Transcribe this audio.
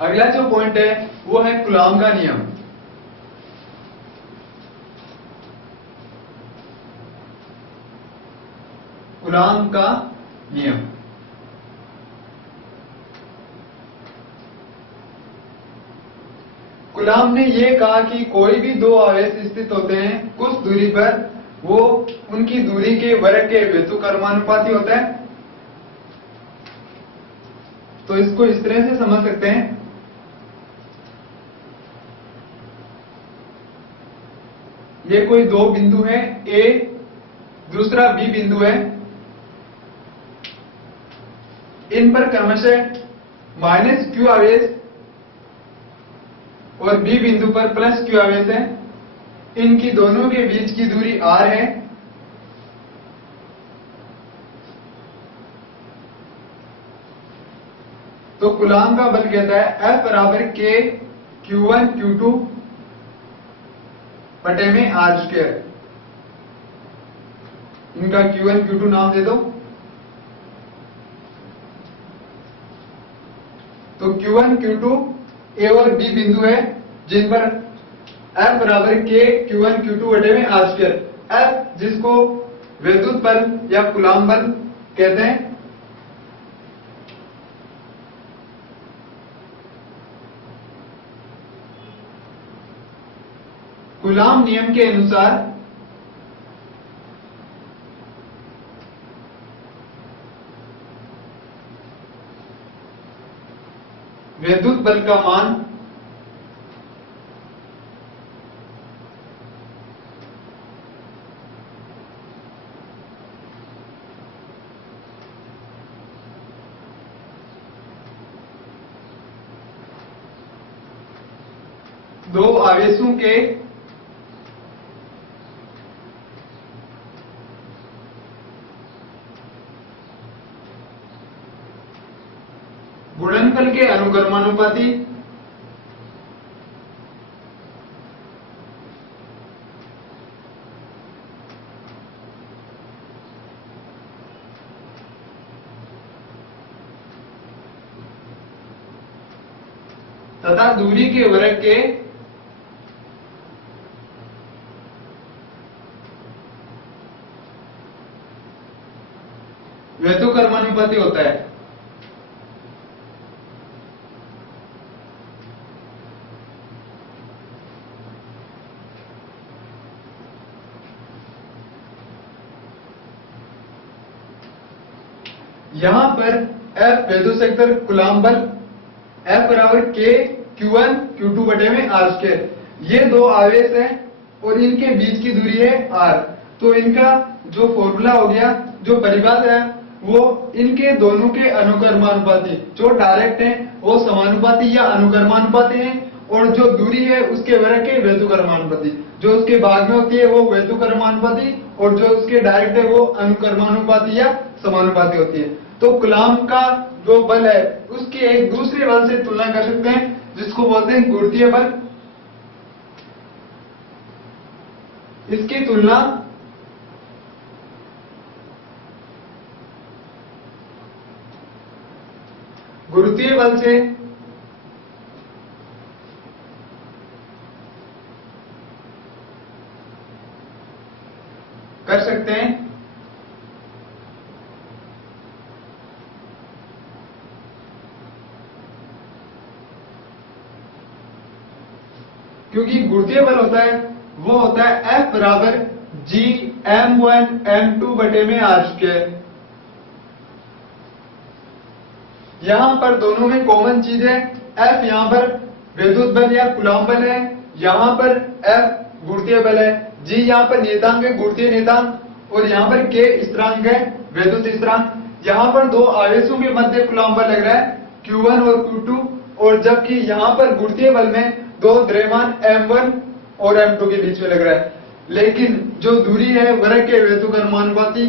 अगला जो पॉइंट है वो है कूलाम का नियम। कूलाम का नियम कूलाम ने यह कहा कि कोई भी दो आवेश स्थित होते हैं कुछ दूरी पर, वो उनकी दूरी के वर्ग के व्युत्क्रमानुपाती होता है। तो इसको इस तरह से समझ सकते हैं, ये कोई दो बिंदु है, ए दूसरा बी बिंदु है, इन पर क्रमशः -q आवेश और बी बिंदु पर +q आवेश है। इनकी दोनों के बीच की दूरी r है। तो कूलाम का बल कहता है F बराबर K Q1 Q2 बटे में r²। इनका Q1 Q2 नाम दे दो। तो Q1 Q2 ए और बी बिंदु है जिन पर F बराबर K Q1 Q2 बटे में r²। F जिसको विद्युत बल या कूलाम बल कहते हैं। कूलाम नियम के अनुसार विद्युत बल का मान दो आवेशों के गुणनफल के अनुक्रमानुपाती तथा दूरी के वर्ग के व्युत्क्रमानुपाती होता है। यहां पर F विद्युत क्षेत्र कूलाम बल F बराबर K Q1 Q2 बटे में r²। ये दो आवेश हैं और इनके बीच की दूरी है r। तो इनका जो फॉर्मूला हो गया, जो परिभाषा है, वो इनके दोनों के अनुक्रमानुपाती, जो डायरेक्ट हैं वो समानुपाती या अनुक्रमानुपाती हैं, और जो दूरी है उसके वर्ग के व्युत्क्रमानुपाती। जो उसके भाग में होती है वो व्युत्क्रमानुपाती, और जो उसके डायरेक्ट है वो अनुक्रमानुपाती या समानुपाती होती है। तो कूलाम का जो बल है उसकी एक दूसरे बल से तुलना कर सकते हैं, जिसको बोलते हैं गुरुत्वीय बल। इसकी तुलना गुरुत्वीय बल से कर सकते हैं। क्योंकि गुरुत्वीय बल होता है वो होता है F बराबर G m1 m2 बटे में r²। यहां पर दोनों में कॉमन चीज है, F यहां पर विद्युत बल या कूलाम बल है, यहां पर F गुरुत्वीय बल है, G यहां पर नियतांक है, गुरुत्वीय नियतांक, और यहां पर K स्थिरांक है, विद्युत स्थिरांक। यहां पर दो आवेशों के मध्य कूलाम बल लग रहा है Q1 और Q2, और जबकि यहां पर गुरुत्वीय बल में दो द्रव्यमान m1 और m2 के बीच में लग रहा है। लेकिन जो दूरी है वर्ग के व्युत्क्रमानुपाती